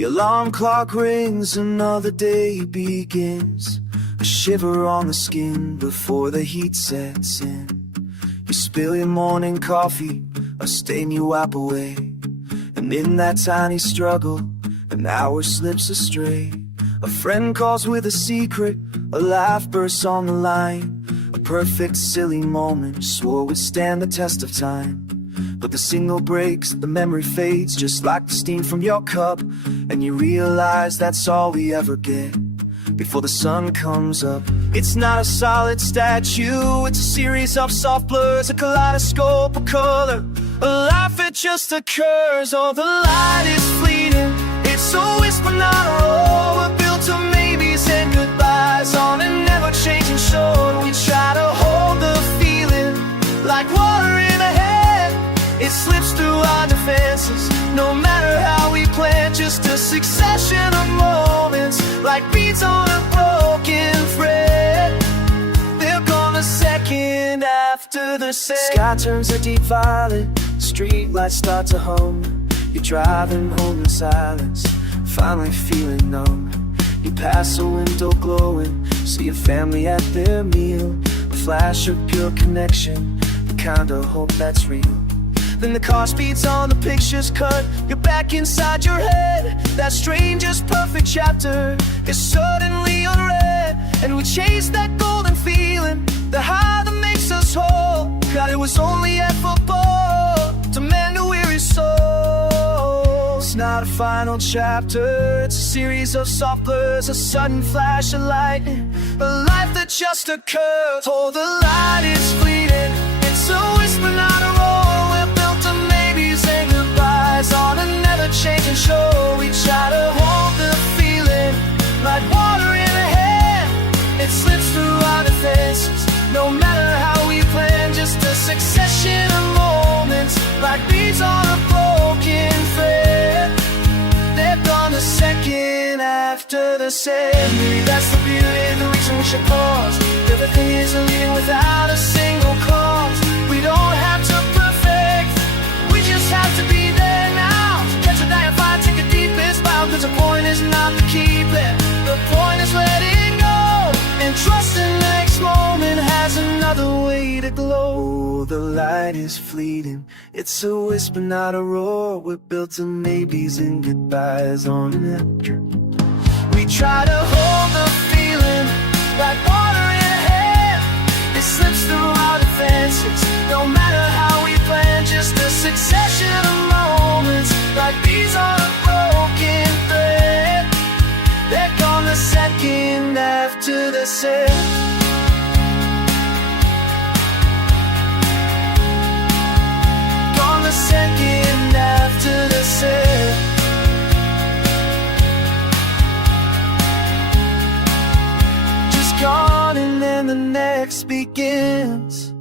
The alarm clock rings, another day begins. A shiver on the skin before the heat sets in. You spill your morning coffee, or stain you wipe away. And in that tiny struggle, an hour slips astray. A friend calls with a secret, a laugh bursts on the line. A perfect silly moment swore would stand the test of time. But the signal breaks, the memory fades, just like the steam from your cup. And you realize that's all we ever get before the sun comes up. It's not a solid statue, it's a series of soft blurs, a kaleidoscope of color, a life that just occurs. Oh, the light is fleeting, it's a whisper, not a roar. We're built of maybes and goodbyes on an ever-changing shore. We try to hold the feeling like water in a hand. It slips through our defenses, no matter how we plan. Just a succession of moments, like beads on a broken thread. They're gone a second after the set. Sky turns a deep violet, street lights start to hum. You're driving home in silence, finally feeling numb. You pass a window glowing, see your family at their meal. A flash of pure connection, the kind of hope that's real. Then the car speeds on, the picture's cut, you're back inside your head. That strangest perfect chapter is suddenly unread. And we chase that golden feeling, the high that makes us whole. God, it was only at football to mend a weary soul. It's not a final chapter, it's a series of soft blurs, a sudden flash of lightning, a life that just occurs. Oh, the light is fleeting, it's a whisper, not a roar. On a never-changing shore, we try to hold the feeling like water in a hand. It slips through our defenses, no matter how we plan. Just a succession of moments, like beads on a broken thread. They're gone a second after the set. Maybe that's the beauty, the reason we should pause. Everything is leading without a single cause. We don't have to perfect, we just have to be there. Cause the point is not to keep it, the point is letting go, and trust the next moment has another way to glow. The light is fleeting, it's a whisper, not a roar. We're built of maybes and goodbyes on an empty. We try to hold the feeling like water in a hand. It slips through our defenses, no matter how we plan. Just a succession of moments, like bees on a broken thread. They're gone the second after the set. Gone the second after the set. Just gone and then the next begins.